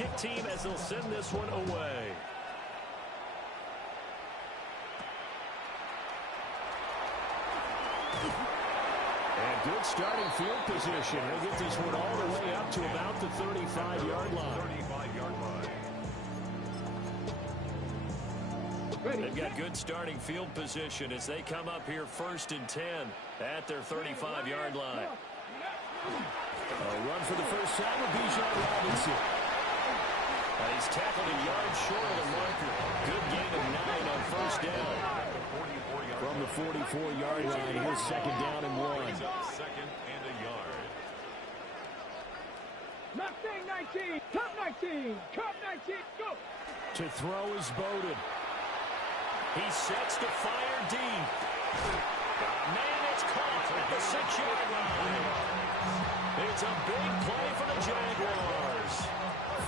kick team as they'll send this one away. And good starting field position. He'll get this one all the way up to about the 35-yard line. They've got good starting field position as they come up here 1st and 10 at their 35-yard line. A run for the first time with Bijan Robinson. He's tackled a yard short of the marker. Good gain of 9 on 1st down. From the 44-yard line, here's 2nd down and 1. 2nd and a yard. Mustang 19, Cup 19, Cup 19, go! To throw is Bowden. He sets to fire deep. Man, it's caught at the 6-yard line. It's a big play for the Jaguars.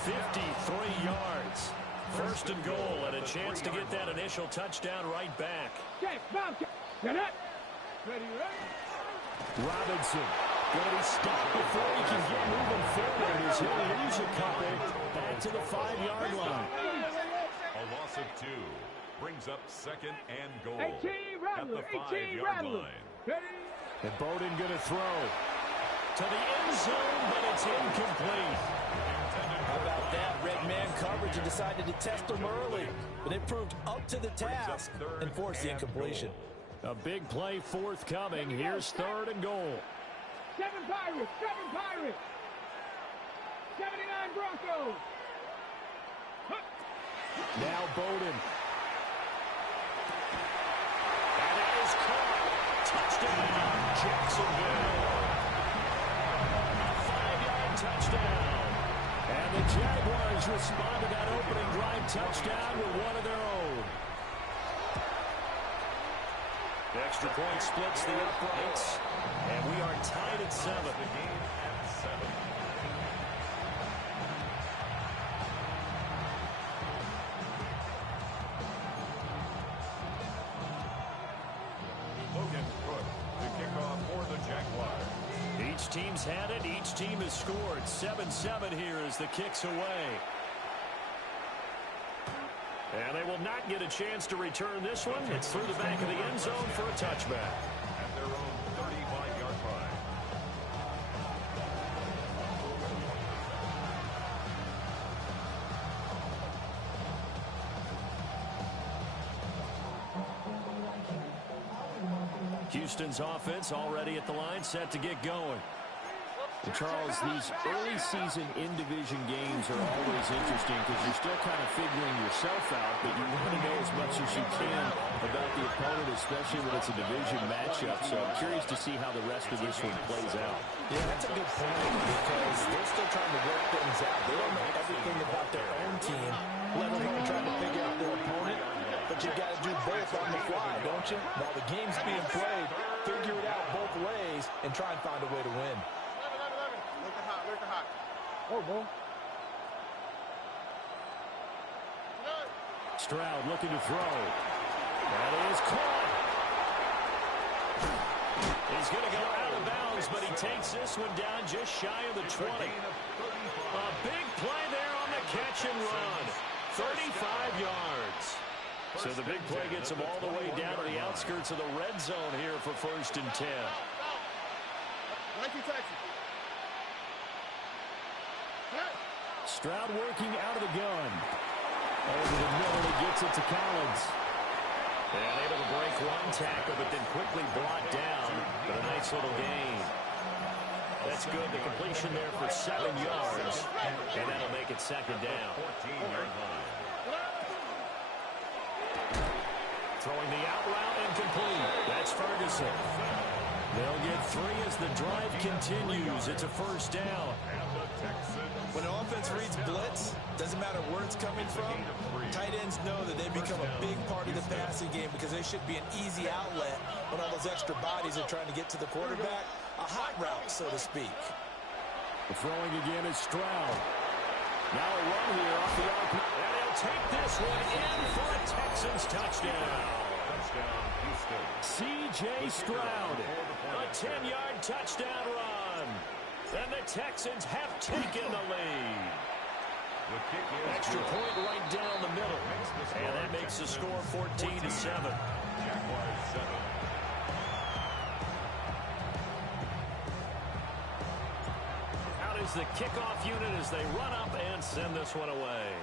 53 yards. 1st and goal and a chance to get that initial touchdown right back. Check, bomb, get it. Ready, ready. Robinson going to be stopped before he can get moving forward as he'll lose a couple back to the 5-yard line. A loss of 2 brings up 2nd and goal 18 Rattler, at the 5-yard line. Ready. And Bowden going to throw to the end zone, but it's incomplete. How about that? Red man coverage and decided to test them early, but it proved up to the task and forced the incompletion. A big play forthcoming. Here's 3rd and goal. 7 Pirates, 7 Pirates. 79 Broncos. Now Bowden. And that is caught. Touchdown, Jacksonville. A 5-yard touchdown. And the Jaguars respond to that opening drive touchdown with one of their own. The extra point splits the uprights, and we are tied at 7. The game at 7. Logan Cook to kick off for the Jaguars. Each team's had it. Each team has scored. 7-7 here as the kick's away. And they will not get a chance to return this one. It's through the back of the end zone for a touchback. At their own 35-yard line. Houston's offense already at the line, set to get going. Charles, these early season in-division games are always interesting because you're still kind of figuring yourself out, but you want to know as much as you can about the opponent, especially when it's a division matchup. So I'm curious to see how the rest of this one plays out. Yeah, that's a good point because they're still trying to work things out. They don't know everything about their own team, let alone trying to figure out their opponent. But you got to do both on the fly, don't you? While the game's being played, figure it out both ways and try and find a way to win. Oh, boy. Stroud looking to throw. That is caught. He's going to go out of bounds, but he takes this one down just shy of the 20. A big play there on the catch and run. 35 yards. So the big play gets him all the way down to the outskirts of the red zone here for 1st and 10. Stroud working out of the gun. Over the middle, he gets it to Collins. And able to break one tackle, but then quickly brought down. But a nice little gain. That's good. The completion there for 7 yards. And that'll make it 2nd down. 14-yard line. Throwing the out route incomplete. That's Ferguson. They'll get 3 as the drive continues. It's a 1st down. When an offense reads blitz, doesn't matter where it's coming from, tight ends know that they become a big part of the passing game because they should be an easy outlet when all those extra bodies are trying to get to the quarterback. A hot route, so to speak. The throwing again is Stroud. Now a run here off the arc. And he'll take this one in for a Texans touchdown. Touchdown, Houston. C.J. Stroud. A 10-yard touchdown run. And the Texans have taken the lead. The kick is Extra good. point right down the middle. And that makes the score 14-7. Jaguars 7. Out is the kickoff unit as they run up and send this one away.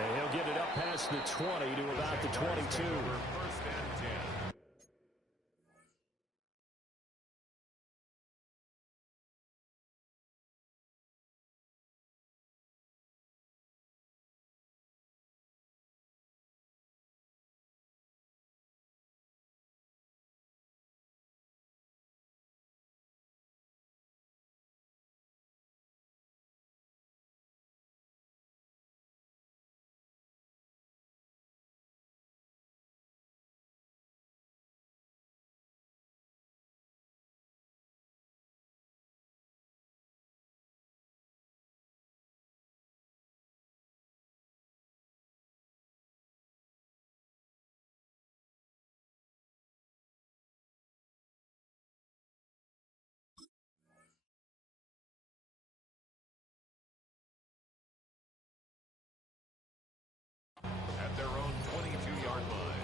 And he'll get it up past the 20 to about the 22. First and 10. At their own 22-yard line.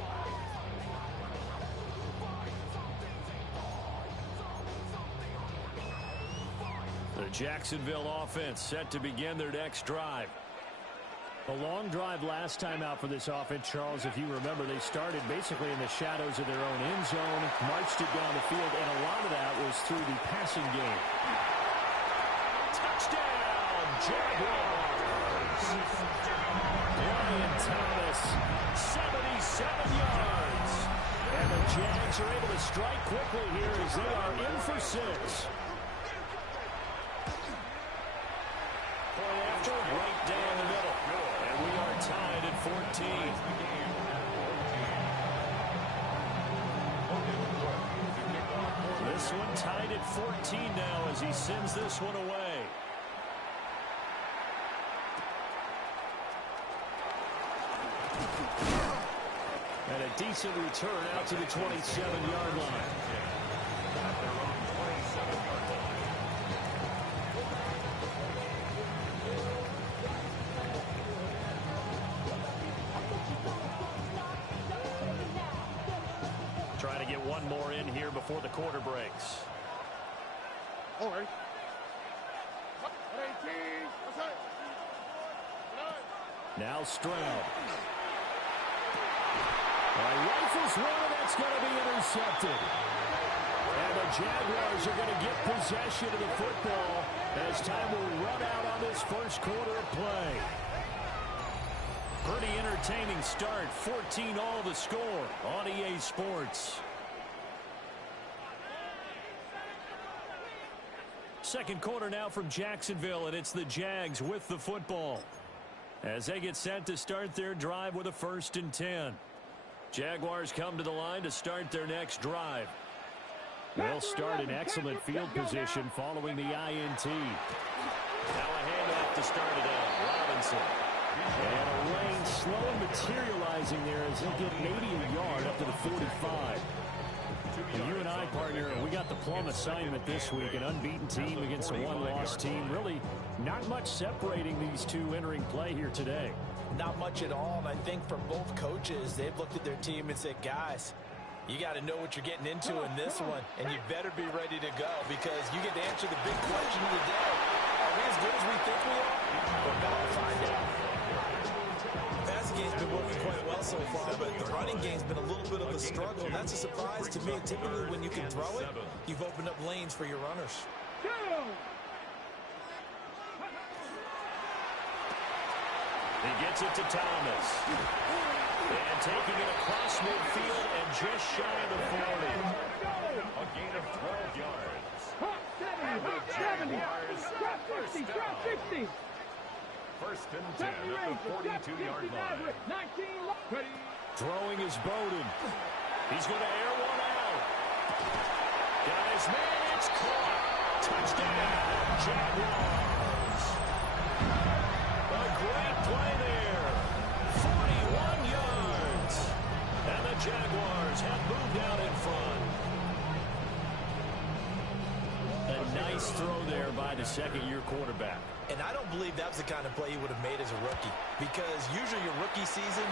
The Jacksonville offense set to begin their next drive. A long drive last time out for this offense, Charles. If you remember, they started basically in the shadows of their own end zone, marched it down the field, and a lot of that was through the passing game. Touchdown, Jaguars! Ryan Thomas, 77 yards. And the Jags are able to strike quickly here as they are in for 6. Point after, right down the middle. And we are tied at 14. This one tied at 14 now as he sends this one away. And a decent return out to the 27-yard line. At their own 27-yard line. Trying to get one more in here before the quarter breaks. All right. Now Stroud. Rifles one, that's going to be intercepted. And the Jaguars are going to get possession of the football as time will run out on this first quarter of play. Pretty entertaining start. 14-all the score on EA Sports. Second quarter now from Jacksonville, and it's the Jags with the football as they get set to start their drive with a 1st and 10. Jaguars come to the line to start their next drive. They'll start in excellent field position following the INT. Now a handoff to start it out. Robinson. And a rain slow materializing there as they get maybe a yard up to the 45. And you and I, partner, we got the plum assignment this week. An unbeaten team against a one-loss team. Really not much separating these two entering play here today. Not much at all, and I think for both coaches, they've looked at their team and said, guys, you got to know what you're getting into in this one, and you better be ready to go because you get to answer the big question of the day. Are we as good as we think we are? We're about to find out. Passing game's been working quite well so far, but the running game's been a little bit of a struggle, and that's a surprise to me. Typically, when you can throw it, you've opened up lanes for your runners. He gets it to Thomas. And taking it across midfield and just shy of the 40. A gain of 12 yards. 70, 70, drop 60. First and 10 at the 42-yard line. Throwing is Bowden. He's going to air one out. Got his man. It's caught. Touchdown, Jaguars. A great play there. 41 yards. And the Jaguars have moved out in front. Nice throw there by the second-year quarterback. And I don't believe that was the kind of play he would have made as a rookie, because usually your rookie season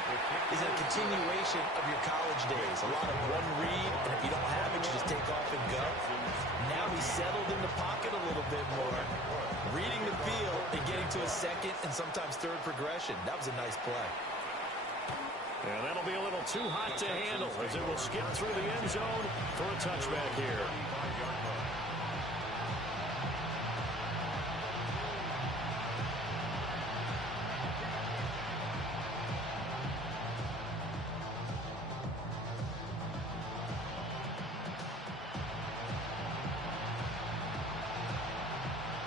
is a continuation of your college days. A lot of one read, and if you don't have it, you just take off and go. Now he's settled in the pocket a little bit more, reading the field and getting to a second and sometimes third progression. That was a nice play. Yeah, that'll be a little too hot to handle as it will skip through the end zone for a touchback here.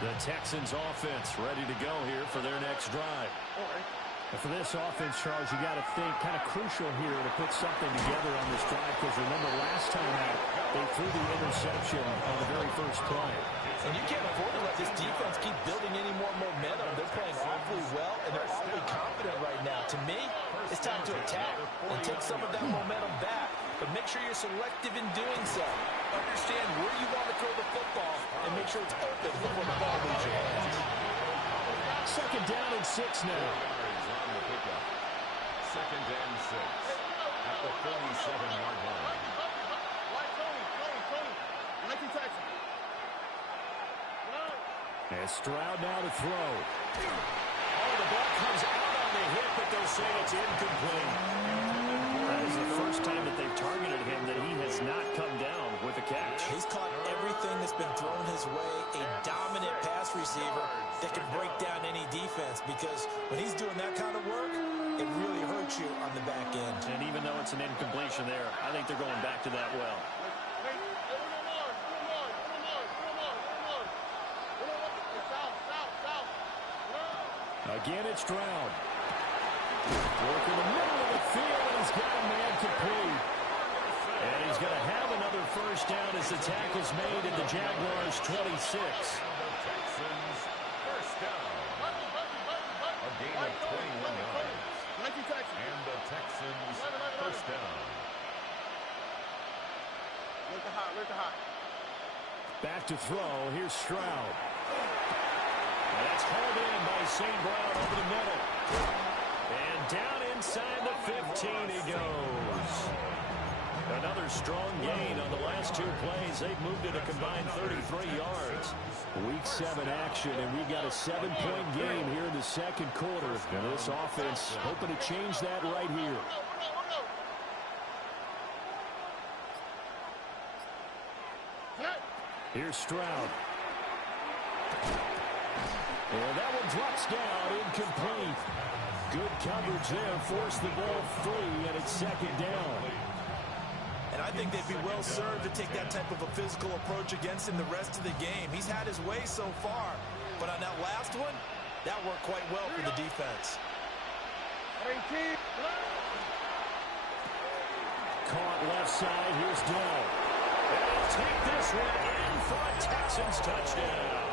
The Texans offense ready to go here for their next drive. And for this offense, Charles, you got to think kind of crucial here to put something together on this drive, because remember last time out, they threw the interception on the very first play. And you can't afford to let this defense keep building any more momentum. They're playing awfully well, and they're awfully confident right now. To me, it's time to attack and take some of that momentum back. But make sure you're selective in doing so. Understand where you want to throw the football and make sure it's open before the ball leaves your hands. Second down and 6 now. Second and 6 at the 47-yard line. And Stroud now to throw. Oh, the ball comes out on the hit, but they'll say it's incomplete. That is the first time that they've targeted him that he has not come down with a catch. He's caught everything that's been thrown his way. A dominant pass receiver that can break down any defense, because when he's doing that kind of work, it really hurts you on the back end. And even though it's an incompletion there, I think they're going back to that well. Again, it's Stroud. Working the middle of the field, and he's got a man complete. And he's going to have another first down as the tackle's made at the Jaguars' 26. Texans first down. A gain of 21 yards. And the Texans first down. Back to throw. Here's Stroud. And that's hauled in by St. Brown over the middle. And down inside the 15 he goes. Another strong gain on the last two plays. They've moved it a combined 33 yards. Week 7 action, and we've got a 7-point game here in the second quarter. And this offense hoping to change that right here. Here's Stroud. And that one drops down, incomplete. Good coverage there, forced the ball free, and it's second down. And I think they'd be well served to take that type of a physical approach against him the rest of the game. He's had his way so far, but on that last one, that worked quite well for the defense. Caught left side, here's Dell. And he'll take this one in for a Texans touchdown.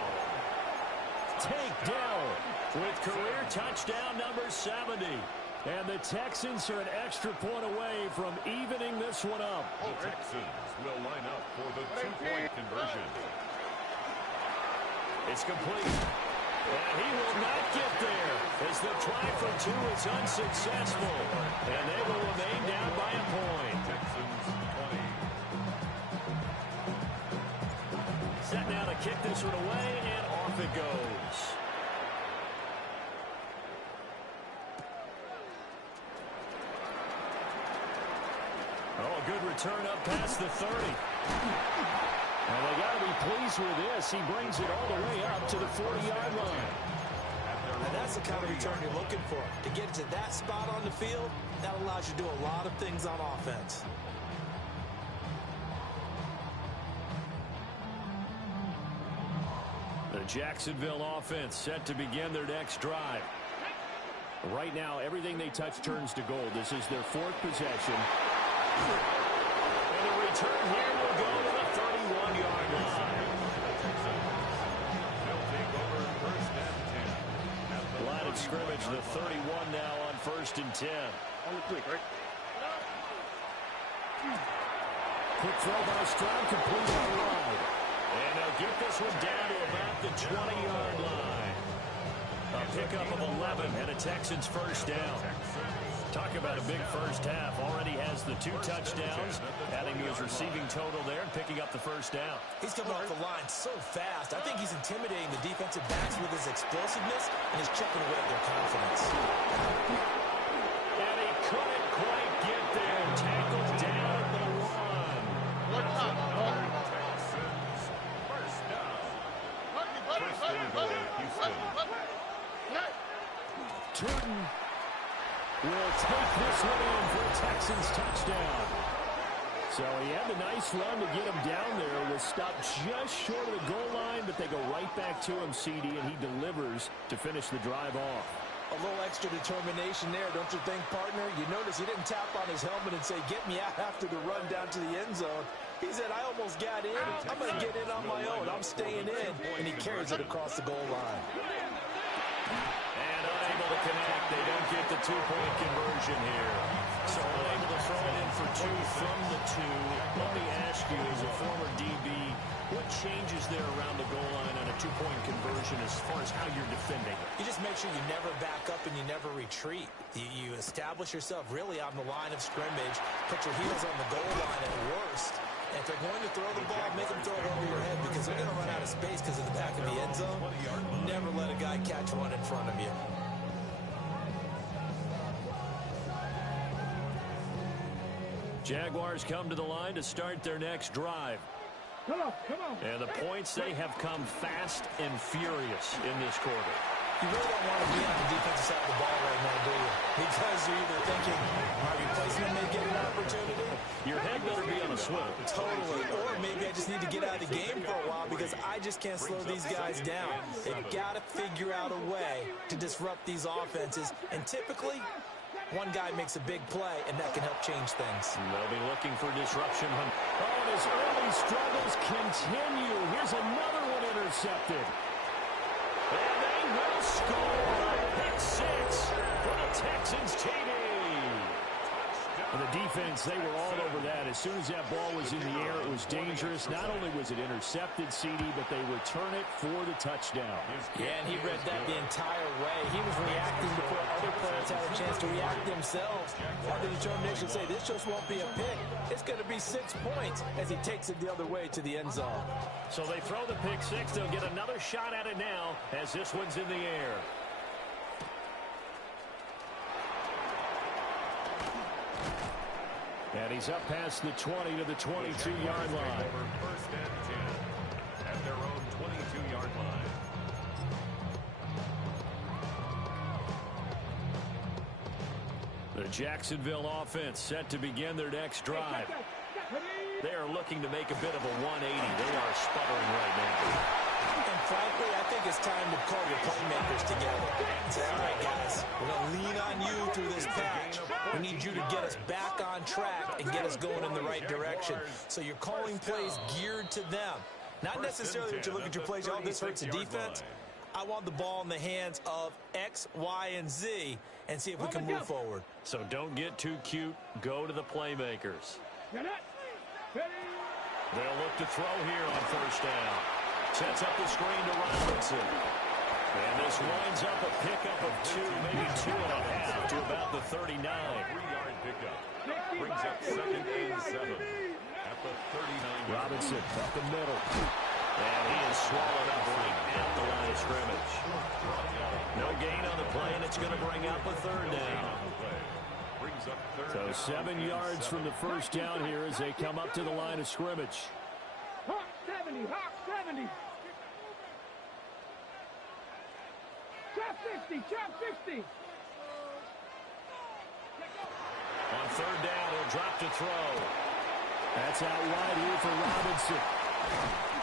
Tank Dell with career touchdown number 70. And the Texans are an extra point away from evening this one up. The Texans will line up for the two-point conversion. It's complete. And he will not get there as the try for two is unsuccessful. And they will remain down by a point. Texans 20. Set now to kick this one away, and off it goes. Oh, a good return up past the 30. Well, they got to be pleased with this. He brings it all the way up to the 40-yard line. And that's the kind of return you're looking for. To get to that spot on the field, that allows you to do a lot of things on offense. The Jacksonville offense set to begin their next drive. Right now, everything they touch turns to gold. This is their fourth possession. And the return here will go to the 31-yard line. They'll take over first and 10. Line of scrimmage, the 31 now on first and 10. On the click, right? Quick throw by Stroud, complete on the line. And they'll get this this one down to about the 20-yard line. A pickup of 11 and a Texans first down. Talk about a big first half. Already has the 2 touchdowns, adding to his receiving total there and picking up the first down. He's coming off the line so fast. I think he's intimidating the defensive backs with his explosiveness, and he's chipping away at their confidence. And he couldn't quite get there. Tackled down at the 1. Turton will take this one in for a Texans touchdown. So he had the nice run to get him down there. Was stopped just short of the goal line, but they go right back to him, CD, and he delivers to finish the drive off. A little extra determination there, don't you think, partner? You notice he didn't tap on his helmet and say, get me out after the run down to the end zone. He said, I almost got in. I'm going to get in on my own. I'm staying in. And he carries it across the goal line. And unable to connect. They don't get the 2-point conversion here. So unable to throw it in for 2 from the 2. Let me ask you, as a former DB, what changes there around the goal line on a 2-point conversion as far as how you're defending it? You just make sure you never back up and you never retreat. You establish yourself really on the line of scrimmage, put your heels on the goal line at worst. And if they're going to throw the ball, make them throw it over your head because they're going to run out of space because of the back of the end zone. Never let a guy catch one in front of you. Jaguars come to the line to start their next drive. Come on, come on. And the points, they have come fast and furious in this quarter. You really don't want to be on the defensive side of the ball right now, do you? Because you're either thinking, my replacement may get an opportunity. Your head better be on a swivel. Totally. Or maybe I just need to get out of the game for a while because I just can't slow these guys down. They've got to figure out a way to disrupt these offenses. And typically, one guy makes a big play, and that can help change things. They'll be looking for disruption. Oh, and his early struggles continue. Here's another one intercepted. And they will score. Pick 6 for the Texans TD. And the defense, they were all over that. As soon as that ball was in the air, it was dangerous. Not only was it intercepted, CD, but they return it for the touchdown. Yeah, and he read that the entire way. He was reacting before other players had a chance to react themselves. Had the determination to say, this just won't be a pick. It's going to be 6 points as he takes it the other way to the end zone. So they throw the pick 6. They'll get another shot at it now as this one's in the air. And he's up past the 20 to the 22-yard line. First and 10 at their own 22-yard line. The Jacksonville offense set to begin their next drive. They are looking to make a bit of a 180. They are sputtering right now. And frankly, I think it's time to call your playmakers together and say, all right, guys, we're going to lean on you through this patch. We need you to get us back on track and get us going in the right direction. So you're calling plays geared to them. Not necessarily that you look at your plays, oh, this hurts the defense. I want the ball in the hands of X, Y, and Z and see if we can move forward. So don't get too cute. Go to the playmakers. They'll look to throw here on first down. Sets up the screen to Robinson. And this winds up a pickup of 2, maybe 2.5 to about the 39. 3-yard pickup. Brings up 2nd and 7 at the 39. Robinson up the middle. And he is swallowed up right at the line of scrimmage. No gain on the play, and it's going to bring up a 3rd down. So 7 yards from the first down here as they come up to the line of scrimmage. Hawk 70, Hawk 70. Chop 60, chop 60. On 3rd down, he'll drop to throw. That's out wide here for Robinson.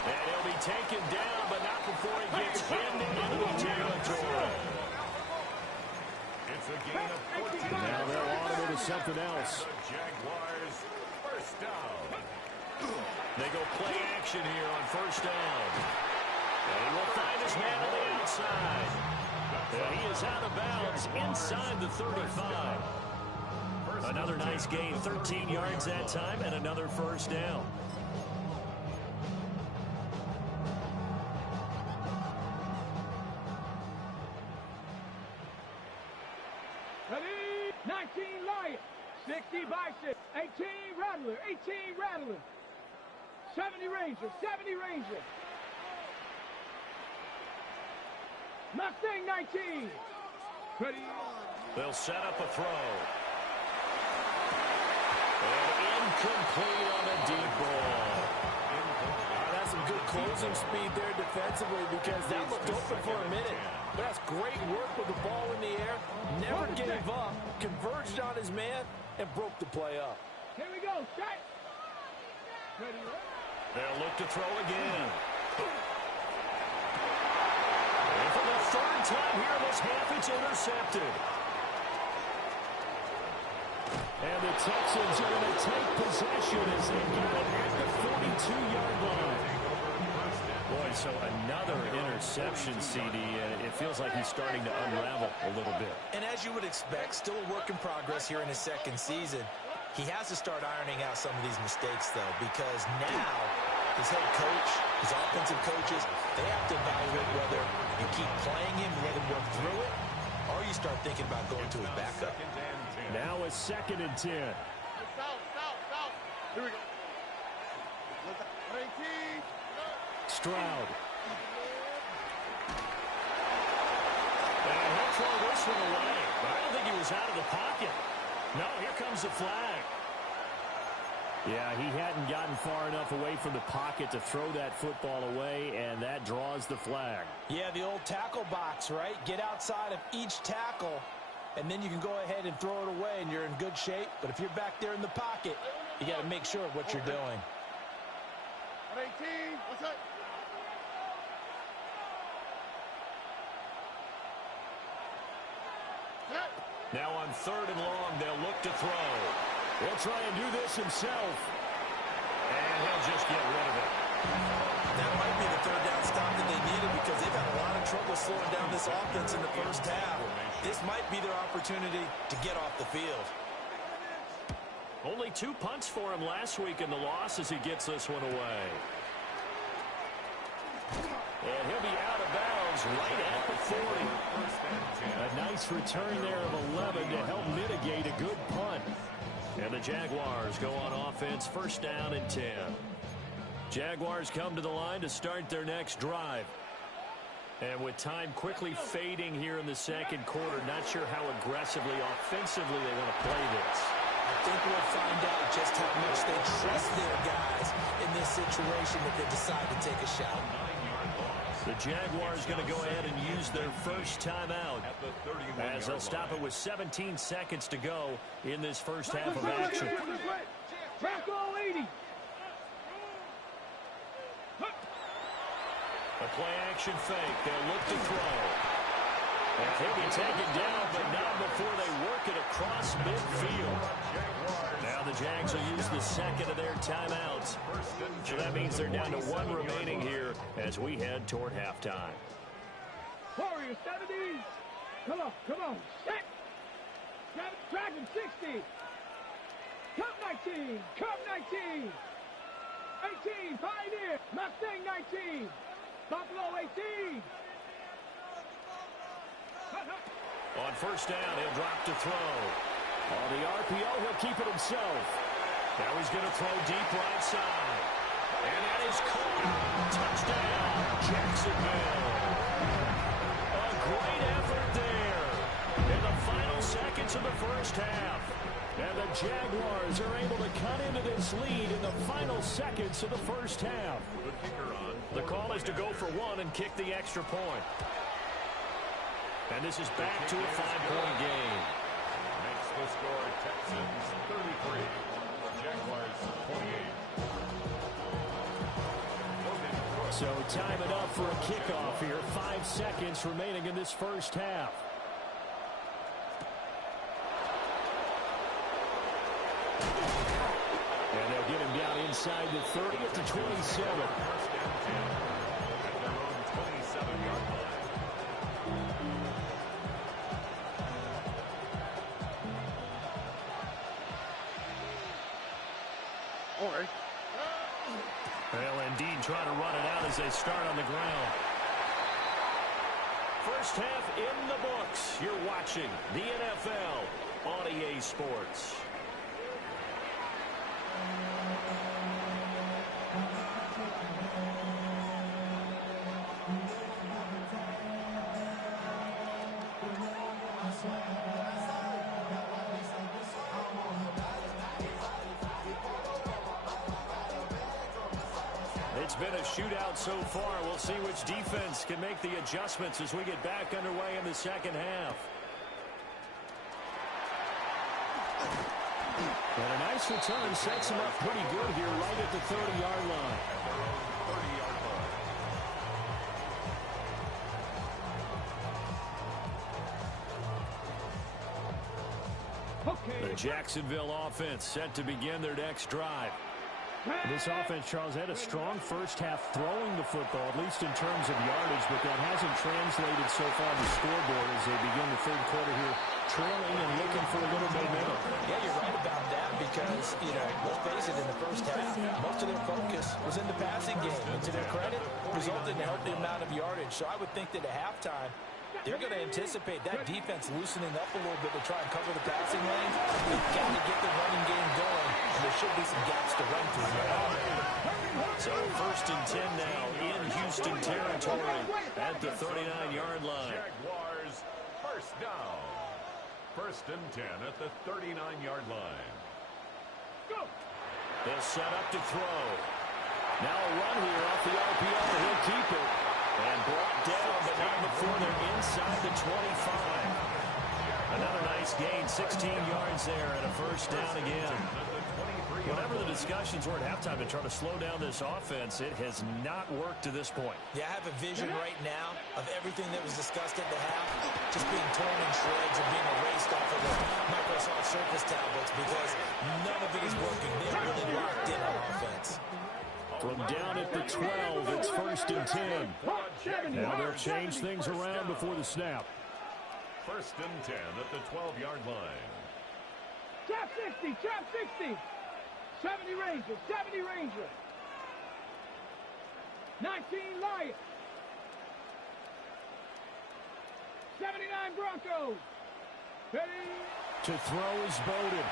And he'll be taken down, but not before he gets into enemy territory. It's a gain of 14. Now they'll on him into something else. The Jaguars first down. They go play action here on first down. And he will find his man on the outside. And he is out of bounds inside the 35. Another nice gain, 13 yards that time, and another first down. 19 Lion. 60 Bison. 18 Rattler. 18 Rattler. 70 Ranger. 70 Ranger. Mustang 19. Ready. They'll set up a throw. And incomplete on a deep ball. That's some good closing speed there defensively because that looked open for a minute. But that's great work with the ball in the air. Never gave up, converged on his man, and broke the play up. Here we go. Set. Ready. They'll look to throw again. And for the third time here in this half, it's intercepted. And the Texans are going to take possession as they got it at the 42-yard line. Boy, so another interception, CD, and it feels like he's starting to unravel a little bit. And as you would expect, still a work in progress here in his second season. He has to start ironing out some of these mistakes, though, because now his head coach, his offensive coaches, they have to evaluate whether you keep playing him and let him work through it, or you start thinking about going to his backup. Now a 2nd and 10. Here we go. 18. Stroud. And he'll throw this one away. But I don't think he was out of the pocket. No, here comes the flag. Yeah, he hadn't gotten far enough away from the pocket to throw that football away, and that draws the flag. Yeah, the old tackle box, right? Get outside of each tackle, and then you can go ahead and throw it away, and you're in good shape. But if you're back there in the pocket, you got to make sure of what you're doing. 18. What's up? Now on 3rd and long, they'll look to throw. He'll try and do this himself. And he'll just get rid of it. That might be the third down stop that they needed because they've had a lot of trouble slowing down this offense in the first half. This might be their opportunity to get off the field. Only 2 punts for him last week in the loss as he gets this one away. And he'll be out of bounds right at the 40. A nice return there of 11 to help mitigate a good punt. And the Jaguars go on offense, 1st down and 10. Jaguars come to the line to start their next drive. And with time quickly fading here in the second quarter, not sure how aggressively, offensively they want to play this. I think we'll find out just how much they trust their guys in this situation if they decide to take a shot. The Jaguars going to go ahead and use their first timeout as they'll stop it with 17 seconds to go in this first half of action. Tackle 80. A play-action fake. They'll look to throw. And he'll be taken down, but not before they work it across midfield. Now the Jags will use the second of their timeouts. So that means they're down to 1 remaining here as we head toward halftime. Warriors 70. Come on, come on. Set. Dragon 60. Cup 19. Cup 19. 18. Pioneer. Mustang 19. Buffalo 18. On 1st down, he'll drop to throw. On the RPO, he'll keep it himself. Now he's going to throw deep right side. And that is caught. Touchdown, Jacksonville. A great effort there in the final seconds of the first half. And the Jaguars are able to cut into this lead in the final seconds of the first half. The call is to go for 1 and kick the extra point. And this is back to a 5-point game. Makes the score Texans 33, Jaguars 28. So time it up for a kickoff here. 5 seconds remaining in this first half. And they'll get him down inside the 30 at the 27. First and 10 at their own 27-yard line. Well, indeed, trying to run it out as they start on the ground. First half in the books. You're watching the NFL on EA Sports. It's been a shootout so far. We'll see which defense can make the adjustments as we get back underway in the second half. And a nice return sets him up pretty good here right at the 30-yard line. The Jacksonville offense set to begin their next drive. This offense, Charles, had a strong first half throwing the football, at least in terms of yardage, but that hasn't translated so far to the scoreboard as they begin the third quarter here, trailing and looking for a little momentum. Yeah, you're right about that because, let's face it, in the first half, most of their focus was in the passing game. And to their credit, resulted in a healthy amount of yardage. So I would think that at halftime, they're going to anticipate that defense loosening up a little bit to try and cover the passing lanes. They've got to get the running game going, and there should be some gaps to run through. So first and 10 now in Houston territory at the 39-yard line. Jaguars first down. First and 10 at the 39-yard line. They'll set up to throw. Now a run here off the RPO. He'll keep it. And brought down, but not before they're inside the 25. Another nice gain, 16 yards there, and a first down again. Whatever the discussions were at halftime to try to slow down this offense, it has not worked to this point. Yeah, I have a vision right now of everything that was discussed at the half just being torn in shreds and being erased off of the Microsoft Surface tablets because none of it is working. They're really locked in on offense. From down at the 12, it's first and 10. Now they'll change things around before the snap. First and 10 at the 12-yard line. Trap 60, trap 60. 70 Rangers, 70 Rangers. 19 Lions. 79 Broncos. Ready? To throw is Bowden.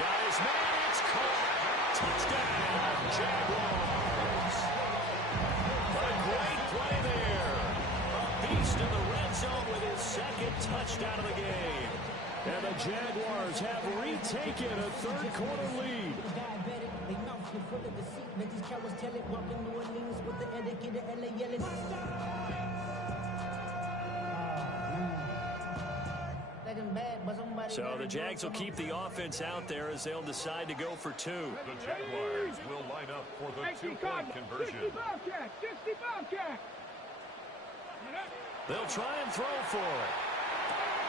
Got his man, it's caught. Touchdown, Jaguars. A great play there. A beast in the red zone with his second touchdown of the game. And the Jaguars have retaken a third-quarter lead. So the Jags will keep the offense out there as they'll decide to go for two. The Jaguars will line up for the two-point conversion. 65 catch. They'll try and throw for it.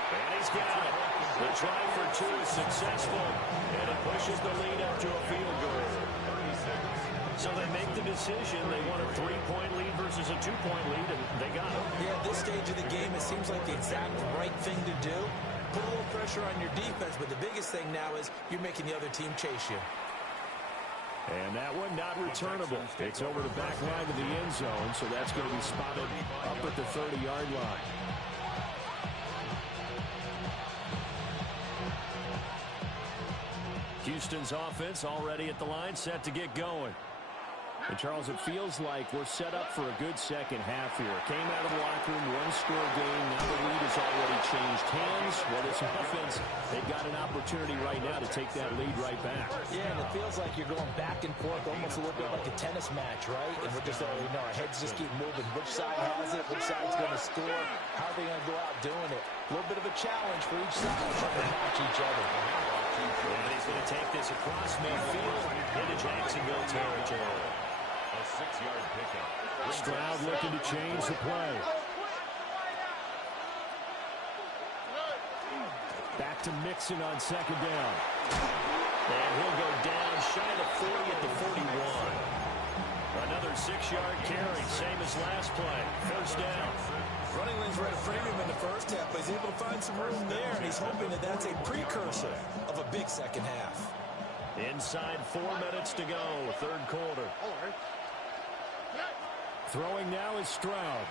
And he's got it. The try for two is successful, and it pushes the lead up to a field goal. So they make the decision. They want a three-point lead versus a two-point lead, and they got it. Yeah, at this stage of the game, it seems like the exact right thing to do. Put a little pressure on your defense, but the biggest thing now is you're making the other team chase you. And that one not returnable. It's over the back line of the end zone, so that's going to be spotted up at the 30-yard line. Houston's offense already at the line, set to get going. And, Charles, it feels like we're set up for a good second half here. Came out of the locker room, one-score game. Now the lead has already changed hands. Well, this offense, they've got an opportunity right now to take that lead right back. Yeah, and it feels like you're going back and forth, almost a little bit like a tennis match, right? And we're just, our heads just keep moving. Which side has it? Which side's going to score? How are they going to go out doing it? A little bit of a challenge for each side, trying to match each other. And he's going to take this across midfield into Jacksonville territory. A 6-yard pickup. Stroud looking to change the play. Back to Mixon on second down. And he'll go down shy of 40 at the 41. Another 6-yard carry, same as last play. First down. Running lanes right in front of him in the first half, but he's able to find some room there, and he's hoping that that's a precursor of a big second half. Inside 4 minutes to go, third quarter. Throwing now is Stroud.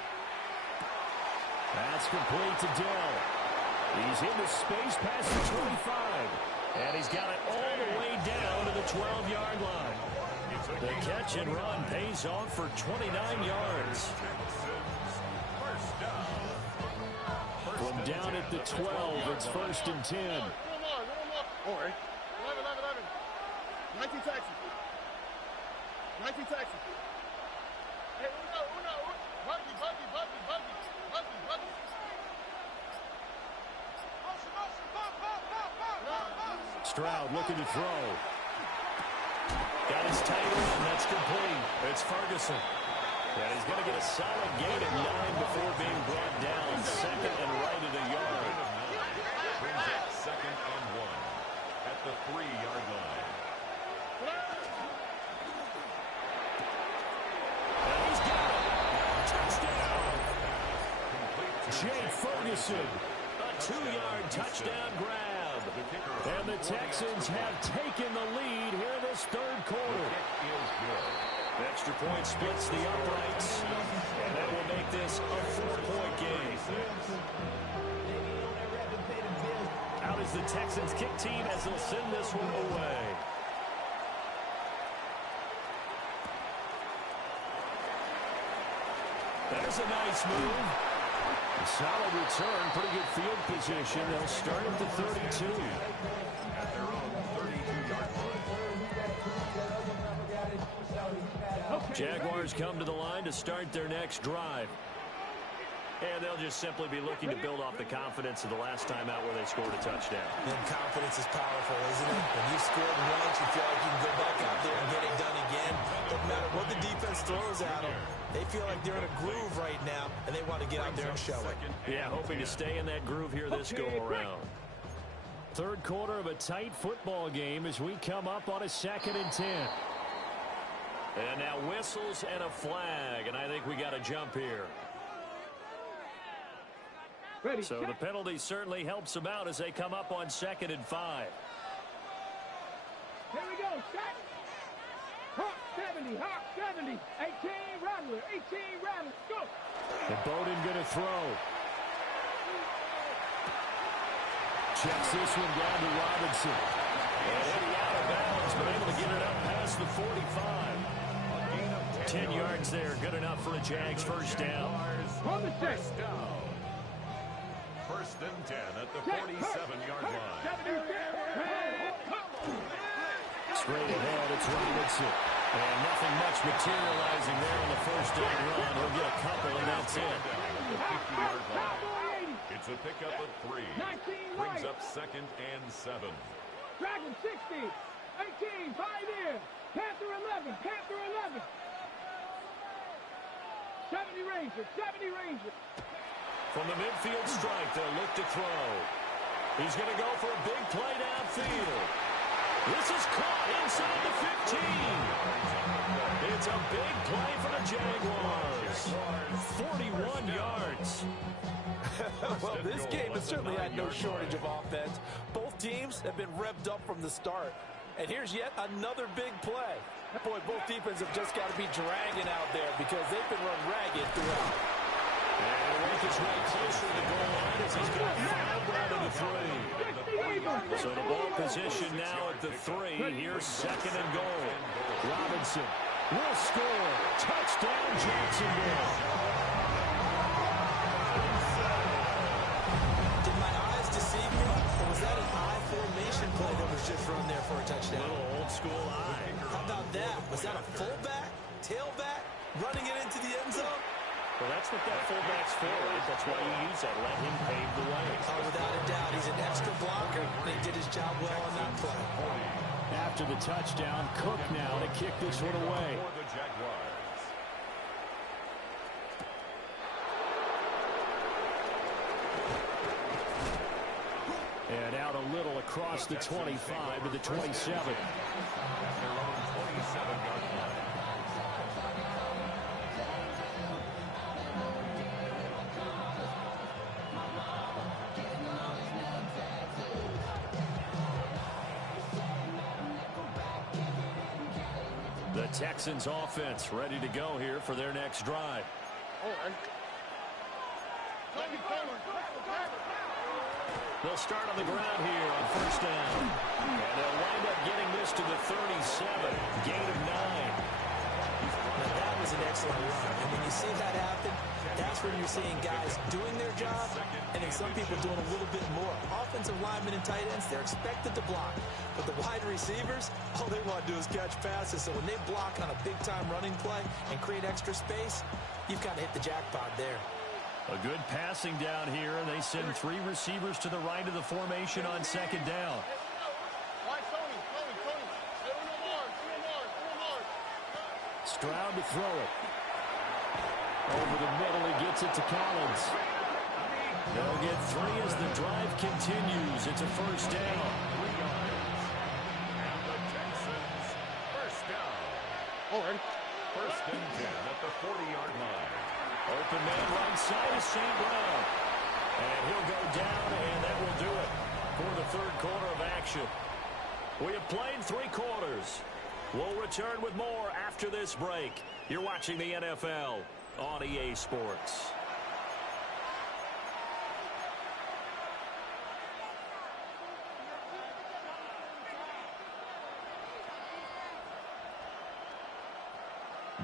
That's complete to Dell. He's into space past the 25. And he's got it all the way down to the 12-yard line. The catch and run pays off for 29 yards. From down at the 12, it's 1st and 10. All right. 11. 19 Texas. 19 Texas. Hey, Uno. Buggy. Stroud looking to throw. Got his tight end. That's complete. It's Ferguson. And he's going to get a solid gain at 9 before being brought down. 2nd and right at a yard. Brings up 2nd and 1 at the 3-yard line. And he's got it. Touchdown. Jay Ferguson. A 2-yard touchdown grab. And the Texans have taken the lead here in this 3rd quarter. Extra point splits the uprights, and that will make this a 4-point game. Out is the Texans kick team as they'll send this one away. There's a nice move. A solid return, pretty good field position. They'll start at the 32. At their own 32-yard line. Jaguars come to the line to start their next drive. And they'll just simply be looking to build off the confidence of the last time out where they scored a touchdown. And confidence is powerful, isn't it? When you scored once, you feel like you can go back out there and get it done again. Doesn't matter what the defense throws at them. They feel like they're in a groove right now, and they want to get out there and show it. Yeah, hoping to stay in that groove here this go-around. 3rd quarter of a tight football game as we come up on a 2nd and 10. And now whistles and a flag, and I think we got a jump here. Ready, So the penalty certainly helps them out as they come up on 2nd and 5. Here we go, set. Hawk 70, 18 Rattler, go. And Bowden going to throw. Checks this one down to Robinson. And heading out of bounds, but able to get it up past the 45. 10 yards there, good enough for a Jags first down. On the check. 1st and 10 at the 47-yard line. Straight ahead, it's Robinson. And nothing much materializing there on the first down run. He'll get a couple, and that's it. It's a pickup of 3. Brings up 2nd and 7. Dragon 60, 18, 5 in. Panther 11. 70 Ranger. From the midfield strike, they'll look to throw. He's going to go for a big play downfield. This is caught inside the 15. It's a big play for the Jaguars. 41 yards. Well, this game has certainly had no shortage of offense. Both teams have been revved up from the start. And here's yet another big play. Boy, both defenses have just got to be dragging out there because they've been run ragged throughout. And he'll make his way closer to the goal line as he's got 5 down to the 3. So the ball position now at the 3. Here's 2nd and goal. Robinson will score. Touchdown, Jacksonville. Did my eyes deceive me? Or was that an eye formation play that was just run there for a touchdown? Little old school eye. How about that? Was that a fullback, tailback, running it into the end zone? Well, that's what that fullback's for, right? That's why you use that. Let him pave the way. Oh, without a doubt. He's an extra blocker, and he did his job well on that play. After the touchdown, Cook now to kick this one away. For the Jaguars. And out a little across the 25 to the 27. At their own 27-yard line. The Texans offense ready to go here for their next drive. They'll start on the ground here on first down. And they'll wind up getting this to the 37. Gain of 9. Now, that was an excellent run. And when you see that happen, that's when you're seeing guys doing their job and then some people doing a little bit more. Offensive linemen and tight ends, they're expected to block. But the wide receivers, all they want to do is catch passes. So when they block on a big-time running play and create extra space, you've kind of hit the jackpot there. A good passing down here. They send 3 receivers to the right of the formation on second down. Stroud to throw it. Over the middle, he gets it to Collins. They'll get 3 as the drive continues. It's a first down. And the Texans, first down. Oh, ready? First and 10 at the 40-yard line. Open man right side is St. Brown. And he'll go down, and that will do it for the third quarter of action. We have played 3 quarters. We'll return with more after this break. You're watching the NFL on EA Sports.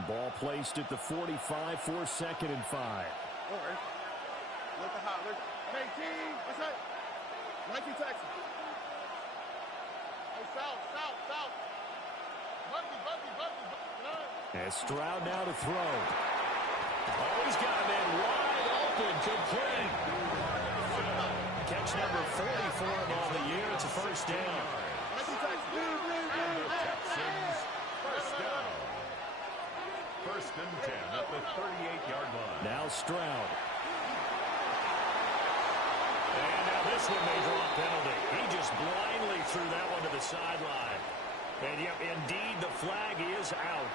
Ball placed at the 45 for second and 5. All right. Look at how. Look. 18. What's that? 19 Texas. Hey, south. Bugsy. As Stroud now to throw. Oh, he's got a man wide open, complete. Catch number 40 for him on the year. It's a first down. 19 Texas. And the Texans, first down. First and 10 at the 38-yard line. Now Stroud. And now this one may draw a penalty. He just blindly threw that one to the sideline. And yep, indeed, the flag is out.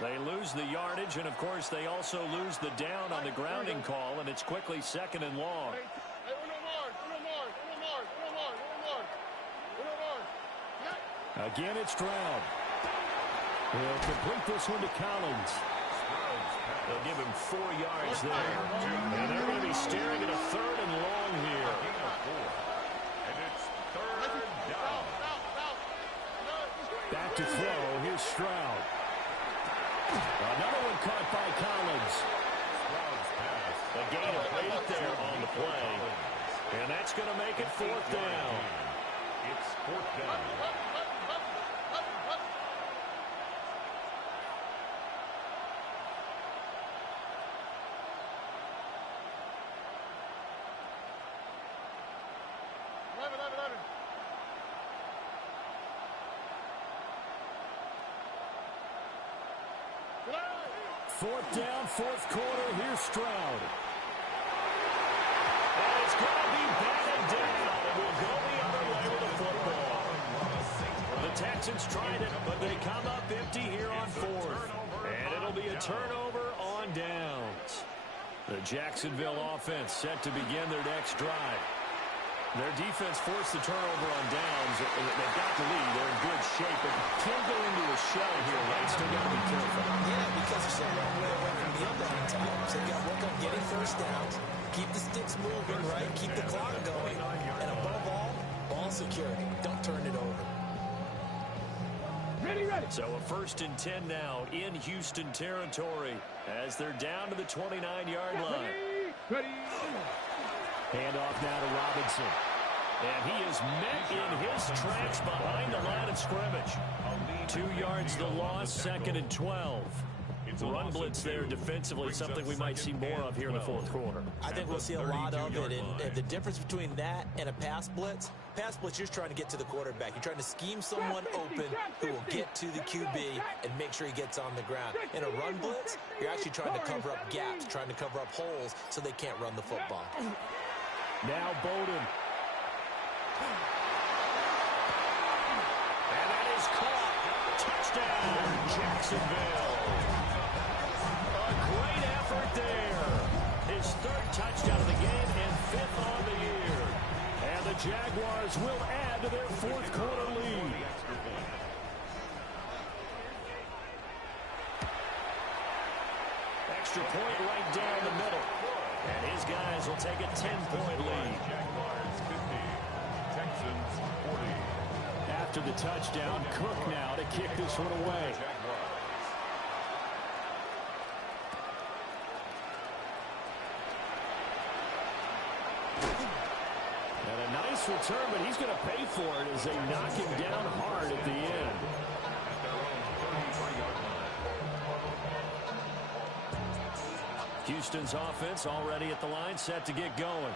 They lose the yardage, and of course they also lose the down on the grounding call, and it's quickly second and long. Again, it's Stroud. He'll complete this one to Collins. They'll give him 4 yards there. And they're going to be staring at a third and long here. And it's third down. Back to throw. Here's Stroud. Another one caught by Collins. A gain of 8 there on the play. And that's going to make it fourth down. It's fourth down. Fourth down, fourth quarter. Here's Stroud. And it's going to be batted down. It will go the other way with the football. The Texans tried it, but they come up empty here on fourth. And it'll be a turnover on downs. The Jacksonville offense set to begin their next drive. Their defense forced the turnover on downs. They've got the lead. They're in good shape, but can't go into a shell here, right? Still got to be careful. Yeah, because they're so long way away from the underhand times. They've got to work on getting first downs, keep the sticks moving, right? Keep the clock going. And above all, ball security. Don't turn it over. Ready. So a first and 10 now in Houston territory as they're down to the 29-yard line. Ready. Handoff now to Robinson. And he is met in his tracks behind the line of scrimmage. 2 yards the loss, second and 12. Run blitz there defensively, something we might see more of here in the fourth quarter. I think we'll see a lot of it. And the difference between that and a pass blitz, you're just trying to get to the quarterback. You're trying to scheme someone open who will get to the QB and make sure he gets on the ground. In a run blitz, you're actually trying to cover up gaps, trying to cover up holes so they can't run the football. Now Bowden. And that is caught. Touchdown, Jacksonville. A great effort there. His third touchdown of the game and 5th on the year. And the Jaguars will add to their fourth quarter lead. Extra point right down the middle. And his guys will take a 10-point lead. Jaguars 50, Texans 40. After the touchdown, Cook now to kick this one away. And a nice return, but he's going to pay for it as they knock him down hard at the end. Houston's offense already at the line, set to get going.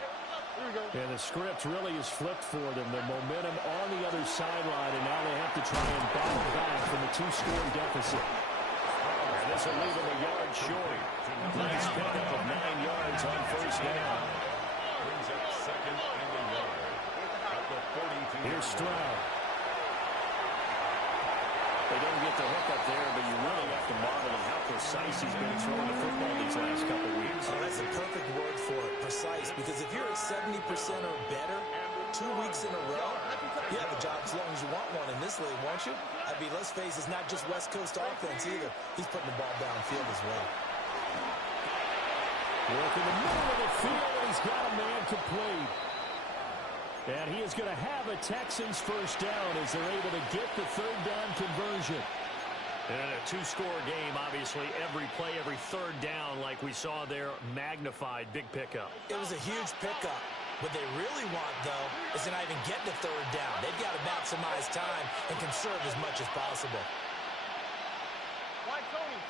And the script really is flipped for them. The momentum on the other sideline, and now they have to try and battle back from a 2-score deficit. And this will leave them a yard short. Nice pickup of 9 yards on first down. Brings up second and a yard at the 42. Here's Stroud. They don't get the hook up there, but you really have to marvel at how precise he's been throwing the football these last couple of weeks. Oh, that's a perfect word for it, precise, because if you're at 70% or better 2 weeks in a row, you have a job as long as you want one in this league, won't you? I mean, let's face it, it's not just West Coast offense either. He's putting the ball downfield as well. Work in the middle of the field, and he's got a man complete. And he is going to have a Texans first down as they're able to get the third down conversion. And a 2-score game, obviously, every play, every third down, like we saw there, magnified, big pickup. It was a huge pickup. What they really want, though, is to not even get the third down. They've got to maximize time and conserve as much as possible. Tony.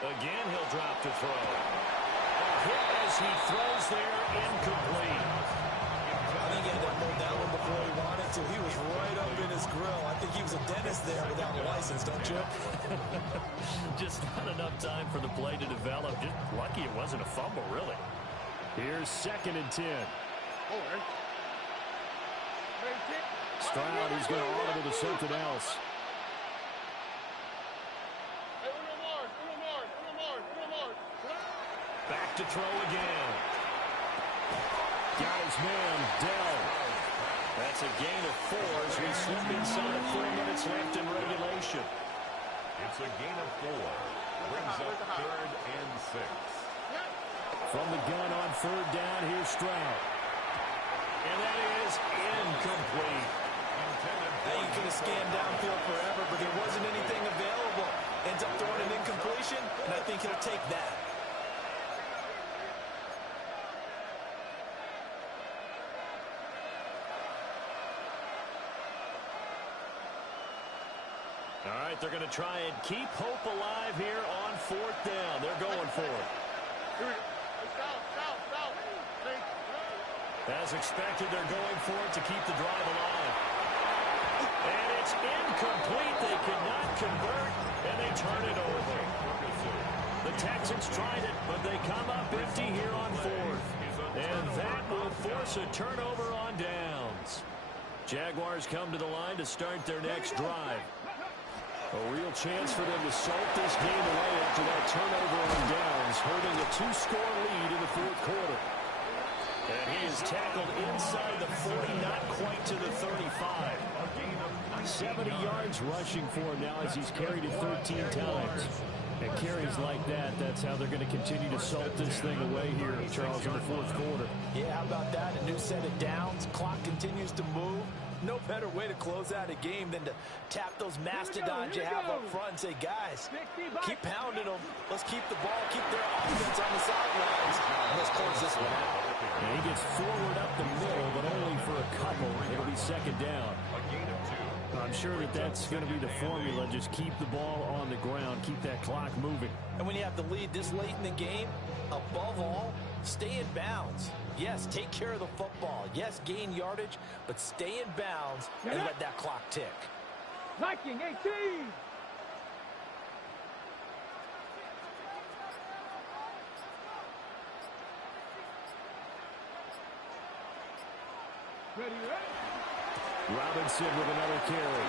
Again, he'll drop to throw. A hit as he throws there, incomplete. I think he had to hold that one before he wanted to. He was right up in his grill. I think he was a dentist there without a license, don't you? Just not enough time for the play to develop. Just lucky it wasn't a fumble, really. Here's 2nd and 10. Stroud is going to audible to something else. Back to throw again. Got his man, Dell. That's a gain of 4 as we slip inside 4 minutes left in regulation. It's a gain of 4. Brings up 3rd and 6. From the gun on 3rd down, here's Stroud. And that is incomplete. I think he could have scanned downfield forever, but there wasn't anything available. Ends up throwing an incompletion, and I think he'll take that. All right, they're going to try and keep hope alive here on 4th down. They're going for it. As expected, they're going for it to keep the drive alive. And it's incomplete. They could not convert, and they turn it over. The Texans tried it, but they come up empty here on 4th. And that will force a turnover on downs. Jaguars come to the line to start their next drive. A real chance for them to salt this game away after that turnover on downs, holding a 2-score lead in the 4th quarter. And he is tackled inside the 40, not quite to the 35. 70 yards rushing for him now as he's carried it 13 times. And carries like that, that's how they're going to continue to salt this thing away here, Charles, in the 4th quarter. Yeah, how about that? A new set of downs. Clock continues to move. No better way to close out a game than to tap those mastodons you have up front and say, guys, keep pounding them. Let's keep the ball, keep their offense on the sidelines, and let's close this one out. And he gets forward up the middle, but only for a couple. It'll be 2nd down. I'm sure that that's going to be the formula. Just keep the ball on the ground, keep that clock moving. And when you have the lead this late in the game, above all, stay in bounds. Yes, take care of the football. Yes, gain yardage, but stay in bounds and let that clock tick. Viking 18. Ready. Robinson with another carry.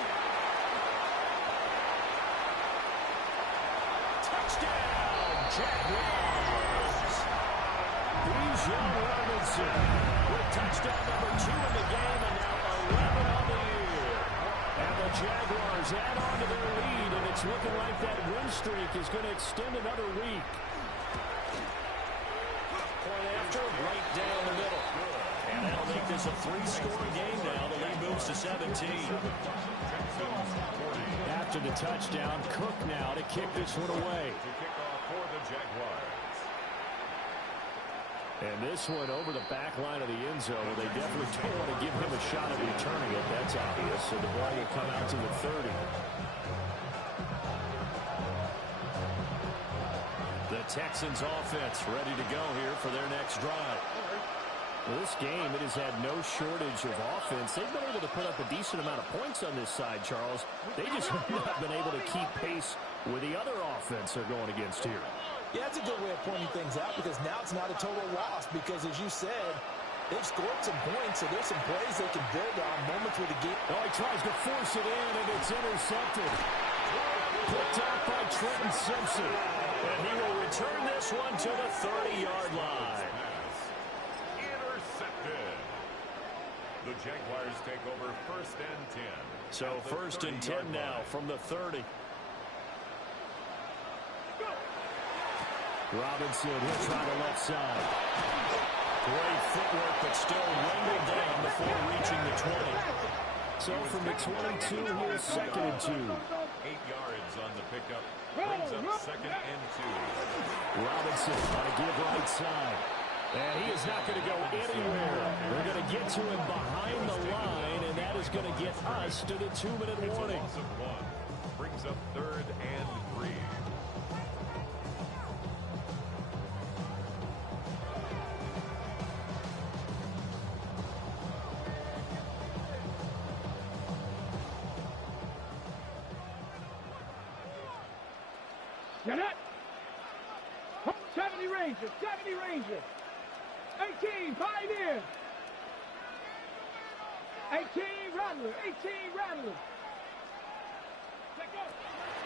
Touchdown, Jaguars! Bijan Robinson Robinson with touchdown number 2 in the game, and now 11 on the year. And the Jaguars add on to their lead, and it's looking like that win streak is going to extend another week. Point after, right down the middle. And that'll make this a 3-score game now. The lead moves to 17. After the touchdown, Cook now to kick this one away. To kick off for the Jaguars. And this one over the back line of the end zone. They definitely don't want to give him a shot at returning it. That's obvious. So the ball will come out to the 30. The Texans offense ready to go here for their next drive. Well, this game, it has had no shortage of offense. They've been able to put up a decent amount of points on this side, Charles. They just have not been able to keep pace with the other offense they're going against here. Yeah, that's a good way of pointing things out because now it's not a total loss because, as you said, they've scored some points, so there's some plays they can build on, moments where the game... Oh, he tries to force it in, and it's intercepted. Picked out by Trenton Simpson. And he will return this one to the 30-yard line. Intercepted. The Jaguars take over 1st and 10. So 1st and 10 now from the 30. Robinson will try the left side. Great footwork, but still wriggled down before reaching the 20. So from the 22, here's 2nd and 2. 8 yards on the pickup. Brings up 2nd and 2. Robinson on a give right side. And he is not going to go anywhere. They're going to get to him behind the line, and that is going to get us to the 2-minute warning. It's a loss of 1. Brings up 3rd and 3. Get it! 70 Rangers, 70 Rangers. 18, Pioneer. 18, Rattler, 18, Rattler.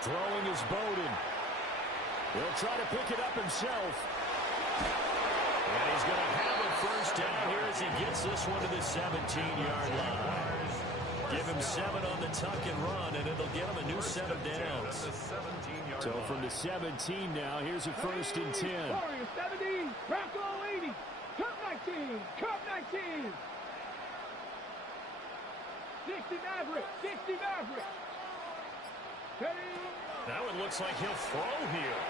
Throwing is Bowden. He'll try to pick it up himself. And he's going to have it first down here as he gets this one to the 17-yard line. Give him 7 on the tuck and run, and it'll get him a new set of downs. So from the 17 now, here's a 1st and 10. Warrior 70, Bronco 80, Cup 19, Cup 19. 60 Maverick, 60 Maverick. That one looks like he'll throw here.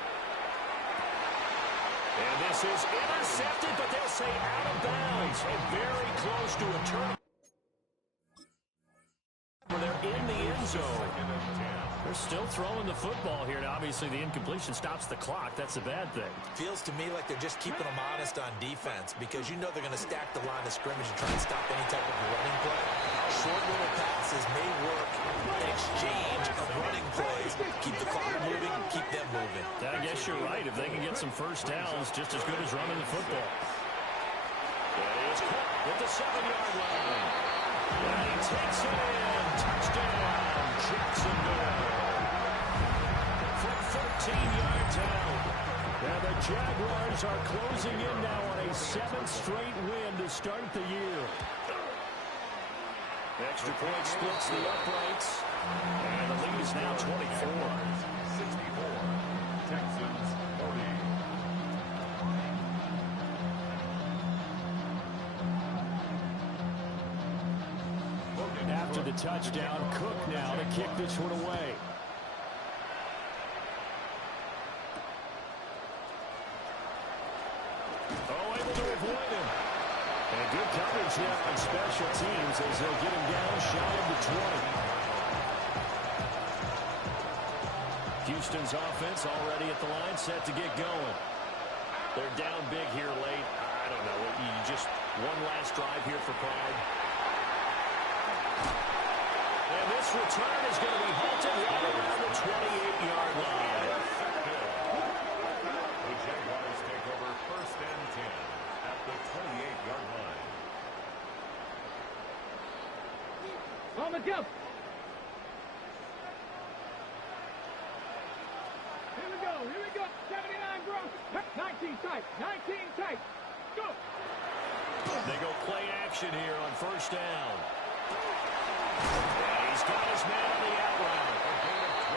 And this is intercepted, but they'll say out of bounds. And very close to a turn. They're in the end zone. They're still throwing the football here. Now, obviously, the incompletion stops the clock. That's a bad thing. Feels to me like they're just keeping them honest on defense because you know they're going to stack the line of scrimmage and try and stop any type of running play. Short little passes may work. Exchange of running plays. Keep the clock moving, keep them moving. I guess you're right. If they can get some first downs, just as good as running the football. That is Cook at the 7-yard line. And he takes it in. Touchdown, Jacksonville. From 13 yards out. And the Jaguars are closing in now on a 7th straight win to start the year. Extra point splits the uprights. And the lead is now 24. 64. Texans 40. After the touchdown, Cook now to kick this one away. Oh, able to avoid him. And good coverage there on special teams as they'll get him down shy of the 20. Houston's offense already at the line, set to get going. They're down big here late. I don't know. You just one last drive here for Pride. And this return is going to be halted right around the 28-yard line. The Jaguars take over 1st and 10 at the 28-yard line. On the jump. Here we go. 79 Broncos. 19 tight, 19 tight. Go. They go play action here on first down. And he's got his man on the out route.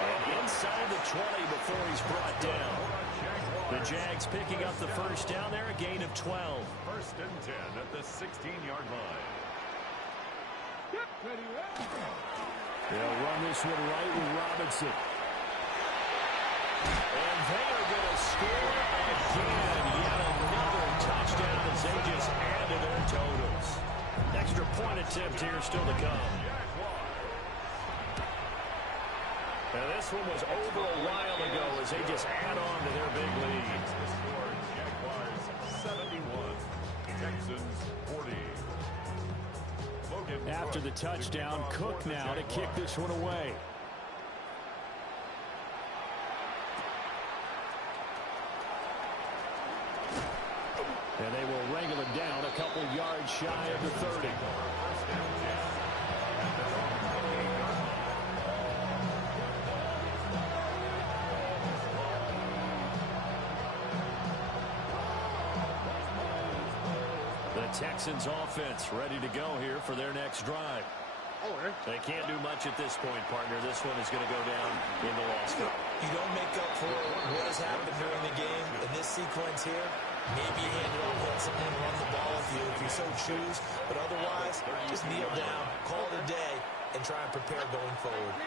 And inside the 20 before he's brought down. The Jags picking up the first down there, a gain of 12. First and 10 at the 16-yard line. They'll run this one right with Robinson. And they are going to score again. Yet another touchdown as they just add to their totals. Extra point attempt here still to come. Now this one was over a while ago as they just add on to their big lead. The score, Jaguars 71, Texans 40. Logan After the touchdown, Cook now to kick this one away. And they will wrangle it down a couple yards shy of the 30. Texans offense ready to go here for their next drive. They can't do much at this point, partner. This one is going to go down in the loss column. You don't make up for what has happened during the game in this sequence here. Maybe hand it off, let someone run the ball if you so choose. But otherwise, just kneel down, call it a day, and try and prepare going forward.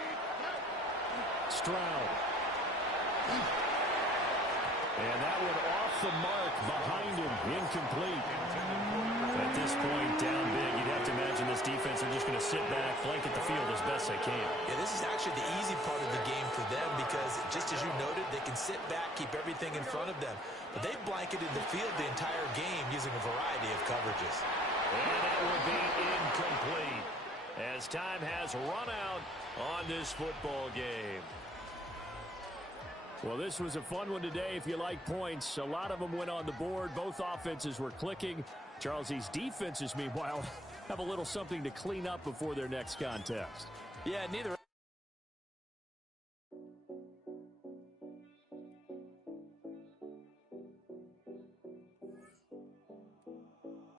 Stroud. And that one off the mark behind him, incomplete. At this point, down big, you'd have to imagine this defense are just going to sit back, blanket the field as best they can. Yeah, this is actually the easy part of the game for them because, just as you noted, they can sit back, keep everything in front of them. But they've blanketed the field the entire game using a variety of coverages. And that will be incomplete as time has run out on this football game. Well, this was a fun one today if you like points. A lot of them went on the board. Both offenses were clicking. Charles, these defenses, meanwhile, have a little something to clean up before their next contest. Yeah, neither